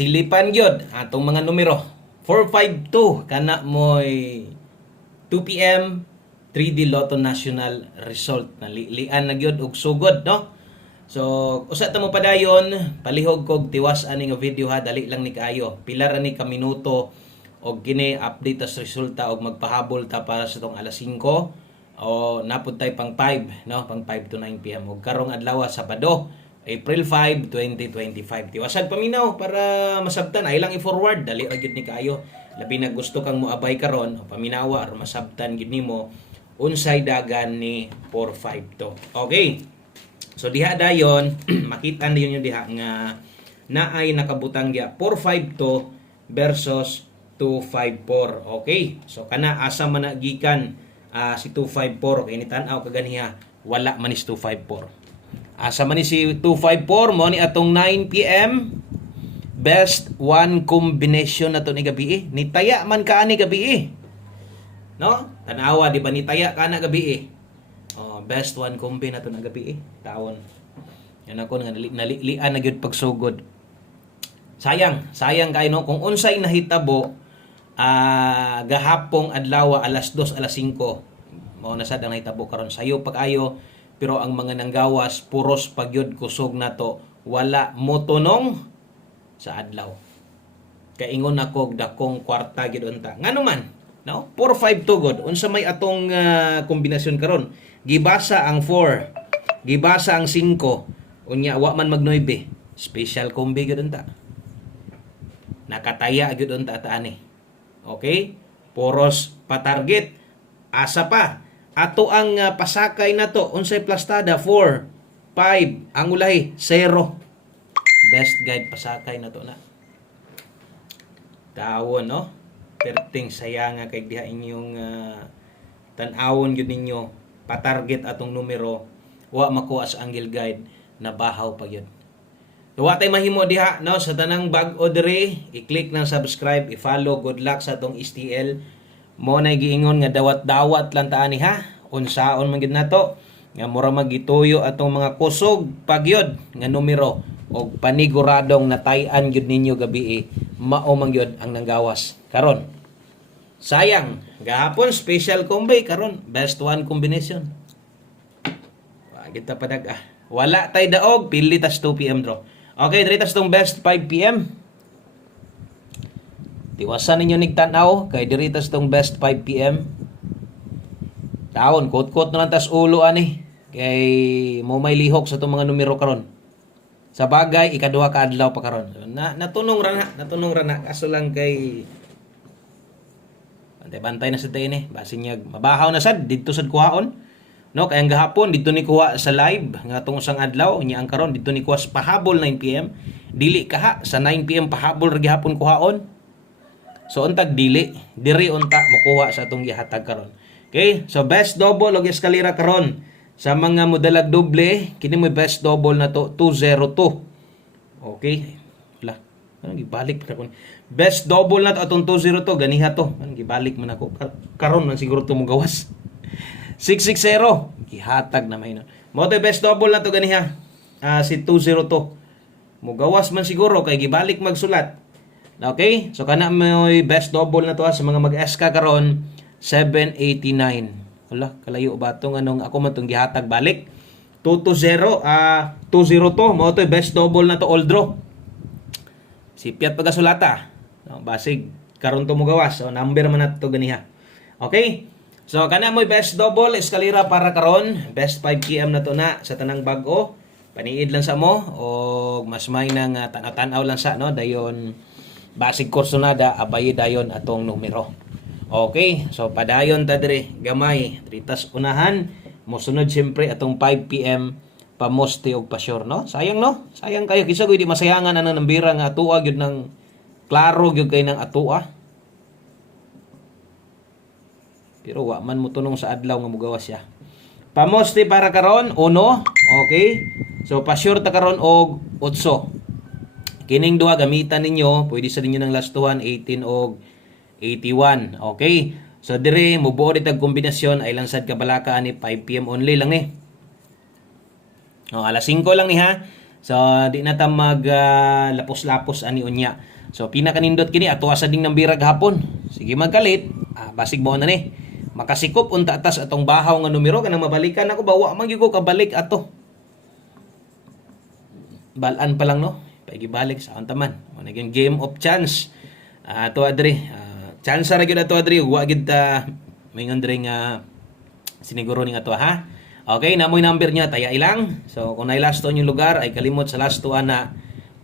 silipan gyud atong mga numero. 452 kana moy 2 PM 3D Lotto National Result na lian na gyud og sugod, no? So usa ta mo padayon, palihog kog tiwas ani nga video ha, dali lang ni kaayo. Pilar ani ka minuto og kini update as resulta og magpahabol ta para sa tong alas 5 o napud tay pang 5, no? Pang 5 to 9 PM og karong adlaw Sabado, April 5, 2025. Tiwasag paminaw para masabtan ay lang i-forward dali ra gyud ni kaayo. Labi na gusto kang moabay karon o paminawa aron masabtan gyud nimo unsay dagan ni 452. Okay. So diha dayon makita niyo diha nga naay nakabutang dia 452 versus 254. Okay. So kana asa man nagikan si 254 kay nitan-aw kaganiha wala man is 254. Asa man ni si 254 mo ni atong 9 PM best one combination nato ni gabi ni taya man ka ani gabi no tanawa di ba ni taya ka na gabi best one combi nato na gabi taon yan ako nga nalilian na gyud pagsugod sayang kay no kung unsay nahitabo gahapong adlaw alas 2 alas 5 mao na sad ang nahitabo karon sayo pag-ayo pero ang mga nanggawas puros pagyud kusog nato wala motunong sa adlaw. Kaingon ako dakong kwarta gid unta. Ngano man, no? 452 god. Unsa may atong kombinasyon karon? Gibasa ang 4, gibasa ang 5, unya wa man mag 9. Special combi gid unta. Nakataya gid unta taani. Okay? Puros pa-target. Asa pa? Ato ang pasakay nato unsay plastada 4, 5, ang ulahi 0. Best guide pasakay na to na. Tawon no. Perting sayanga kay diha inyong tan-awon gyud ninyo pa-target atong numero wa makuha sa angle guide na bahaw pa gyud. Wa tay mahimo diha no sa tanang bag-o diri i-click ng subscribe, i-follow. Good luck sa atong STL. Mo na giingon nga dawat-dawat lang ta ani ha. Unsaon man gyud nato nga mura magituyo atong mga kusog pagyod nga numero og paniguradong natay-an gyud ninyo gabi mao man gyud ang nanggawas karon. Sayang gahapon special combi karon best one combination. Wa kita padag wala tay daog pili tas 2 PM draw. Okay, diri tas tong best 5 PM. Tiwasan ninyo nig tan-aw kay diri tas tong best 5 PM. Taon kot-kot na lang tas ulo ani kay mo may lihok sa tong mga numero karon. Sa bagay ikaduha ka adlaw pa karon. Natunong ra na kaso lang kay bantay na sa tayo ni basin niya mabahaw na sad didto sad kuhaon no kay ang gahapon didto ni kuha sa live nga tong usang adlaw nya ang karon didto ni kuha sa pahabol 9 PM dili kaha sa 9 PM pahabol ra gihapon kuhaon. So untag dili diri unta mokuha sa atong gihatag karon. Okay, so best double og eskalera karon sa mga modalag doble, kini mo best double na to 202. Okay. Wala. Gibalik pa ko. Best double na to atong 202 ganiha to. Gibalik man ako. Karon man siguro to mo gawas. 660 gihatag na may no. Mo to best double na to ganiha. Si 202. Mo gawas man siguro kay gibalik magsulat. Okay? So kana mo best double na to sa mga mag-SK karon 789. Wala, kalayo ba itong anong ako man itong gihatag balik. 220, 202. Mo ito best double na to all draw. Sipiat pagkasulata. No, basig, karon to mo gawas. So, number man na ito ganiha. Okay? So, kana mo best double, eskalera para karon. Best 5 PM na to na sa tanang bag-o. Paniid lang sa mo. O mas may nang tanaw lang sa, no? Dayon, basig kursonada, abayi dayon atong numero. Okay, so padayon ta dire gamay tritas unahan mosunod siyempre atong 5 PM pamoste og pasyor no. Sayang no? Sayang kayo kisa di masayangan ana ng bira nga atua gyud ng klaro gyud kay ng atua. Pero wa man mo tunong sa adlaw nga mugawas siya. Pamoste para karon 1, okay? So pasyor ta karon og 8. Kining duha gamitan ninyo, pwede sa ninyo ng last one 18 og 81. Okay. So dire mubuo ditag kombinasyon ay lansad ka balaka ni 5 PM only lang ni. Alas 5 lang ni ha. So di na ta mag lapos-lapos ani unya. So pinakanindot kini ato sa ding nambirag hapon. Sige magkalit, basig mo na ni. Makasikop unta atas atong bahaw nga numero kanang mabalikan ako ba wa man gyud ko kabalik ato. Balaan pa lang no. Paigibalik sa antaman. Mo naging game of chance. Ato adri. Chance ra gyud ato adri wa gid ta mingon diri nga siniguro ning ato ha. Okay, namoy number niya taya ilang. So kung nay last on yung lugar ay kalimot sa last to na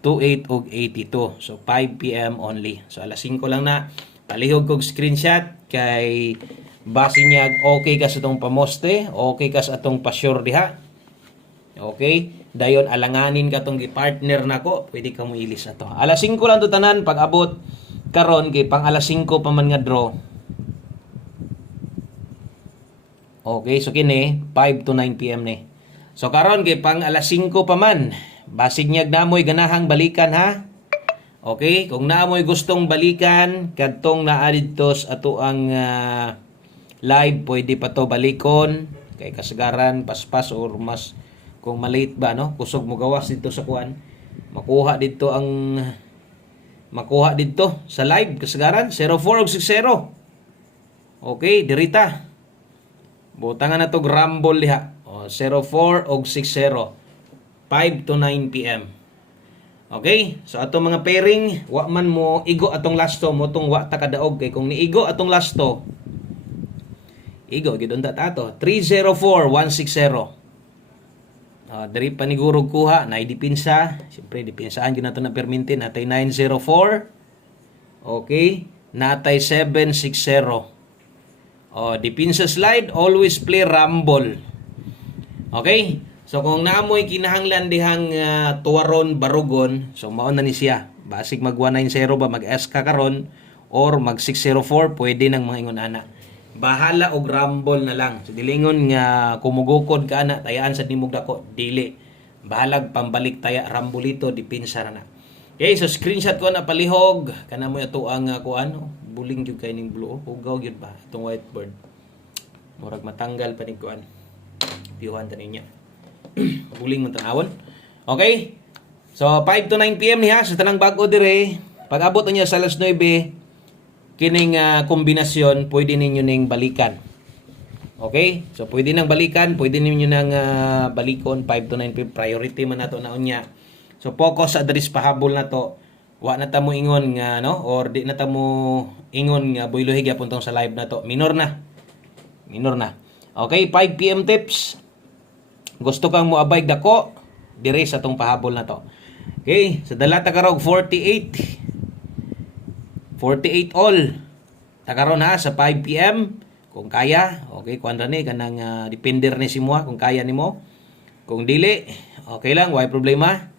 28 ug 82. So 5 PM only. So alas 5 lang na. Palihog kog screenshot kay basinyag okay ka sa atong pamoste, okay ka sa atong pa-sure diha. Okay? Dayon alanganin ka tong gi-partner nako, pwede ka mo ilis ato. Alas 5 lang to tanan pag abot karon kay pang alas 5 pa man nga draw. Okay, so kini 5 to 9 PM ni. So karon kay pang alas 5 pa man. Basig niyag namoy ganahang balikan ha. Okay, kung naamoy gustong balikan kadtong naa dito sa ato ang live, pwede pa to balikon kay kasagaran paspas or mas kung malate ba no, kusog mo gawas dito sa kuan. Makuha dito sa live kasagaran 04 ug 60. Okay, dirita. Butangan na to Rumble diha. 04 ug 60. 5 to 9 PM. Okay? So atong mga pairing, wa man mo igo atong lasto mo tong wa ta kadaog kay kung niigo atong lasto. Igo gid unta tato 304160. Diri panigurog kuha na idipinsa. Siyempre dipinsaan gyud nato na perminti natay 904. Okay? Natay 760. Dipinsa slide, always play rumble. Okay? So kung naamoy kinahanglan dihang tuwaron barugon, so mao na ni siya. Basig mag 190 ba mag-S ka karon or mag 604 pwede nang mga ingon ana. Bahala og rumble na lang. So dilingon nga kumugukod ka ana tayaan sa nimog dako dili. Bahalag pambalik taya rambulito dipinsa na. Okay, so screenshot ko na palihog kana mo ato ang kuan buling jud kay ning blue. Ugaw gyud ba itong whiteboard. Murag matanggal pa ning kuan. Piuhan ta ninya. Buling man tanawon. Okay? So 5 to 9 PM niya sa tanang bag-o dire. Pag abot niya sa alas 9, kining kombinasyon pwede ninyo ning balikan. Okay? So pwede nang balikan, pwede ninyo nang balikon 5 to 9 PM priority man nato na unya. So focus sa address pahabol na to. Wa na ta mo ingon nga no or di na ta mo ingon nga boylohig yapon tong sa live na to. Minor na. Okay, 5 PM tips. Gusto kang moabay dako dire sa tong pahabol na to. Okay, sa dala ta karog 48 all. Takaron ha sa 5 PM kung kaya. Okay, kuan ra ni kanang depender ni si mo kung kaya nimo. Kung dili, okay lang, why problema.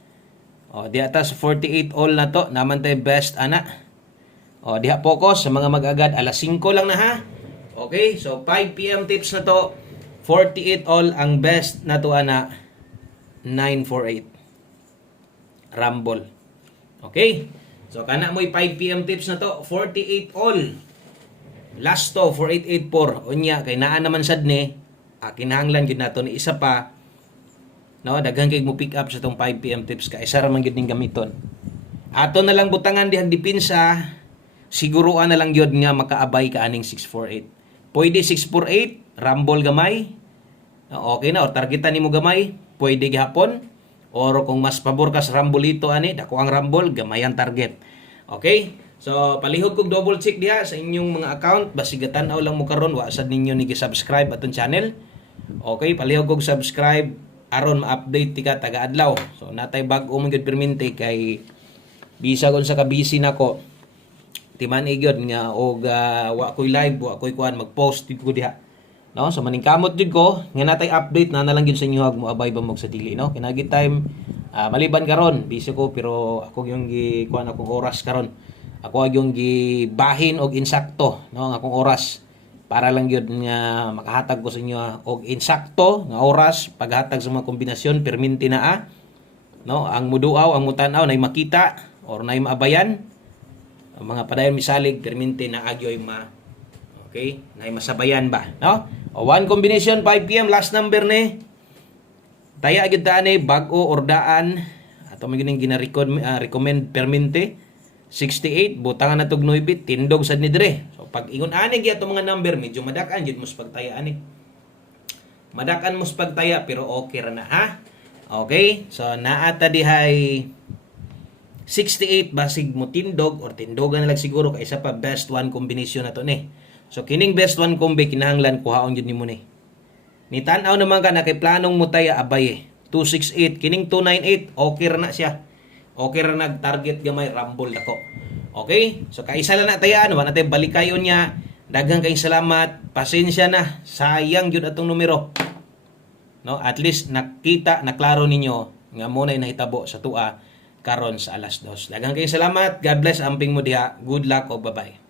Di atas 48 all na to, naman tay best ana. Diha focus sa mga mag-agad alas 5 lang na ha. Okay, so 5 PM tips na to. 48 all ang best na to ana 948 Rumble. Okay? So kana mo'y 5 PM tips na to 48 all. Last to 4884 unya kay naa naman sad ni kinahanglan gid nato ni isa pa no daghang kay mo pick up sa tong 5 PM tips ka isa ra man gid ning gamiton. Ato na lang butangan dihang dipinsa siguruan na lang gyud nga makaabay ka aning 648. Pwede 648 Rumble gamay. Okay na or targetan nimo gamay, pwede gihapon. Or kung mas pabor ka sa Rumbolito ani, dako ang Rumble gamay ang target. Okay? So palihog kog double check diha sa inyong mga account, basig tan-aw lang mo karon wa sad ninyo ni gi-subscribe aton channel. Okay, palihog kog subscribe aron ma-update tika taga-adlaw. So natay bag-o man gyud perminti kay bisag unsa ka busy nako. Timan igyod nga og wa koy live, wa koy kuan mag-post dito diha. No, so maningkamot jud ko nga natay update na lang gyud sa inyo hag mo abay ba mo sa dili no. Kinagi time maliban karon, busy ko pero ako yung gi kuan akong oras karon. Ako yung gibahin og insakto no ang akong oras para lang gyud nga makahatag ko sa inyo og insakto nga oras paghatag sa mga kombinasyon perminti na no ang muduaw ang mutan-aw nay makita or nay maabayan. Ang mga padayon misalig perminti na agyoy okay nay masabayan ba no o one combination 5 PM last number ni taya gid ta ni bag-o or daan Ato mo gining recommend permente 68 butangan na tog 9 tindog sad ni dire. So pag ingon ani gyud ato mga number medyo madakan jud mo sa pagtaya ani. Madakan mo sa pagtaya pero okay ra na ha. Okay? So naata dihay 68 basig mo tindog or tindogan na lang siguro kay isa pa best one combination na to ni. So kining best one combi kinahanglan kuhaon jud nimo ni. Ni tan-aw naman ka na kay planong mo taya abay 268 kining 298 okay ra na siya. Okay ra nag-target gamay rumble dako. Okay? So kaisa lang na tayaan wa natay balikayon niya. Daghang kayong salamat. Pasensya na. Sayang jud atong numero. No, at least nakita, naklaro ninyo nga mo na nahitabo sa tua karon sa alas 2. Daghang kayong salamat. God bless amping mo diha. Good luck o bye-bye.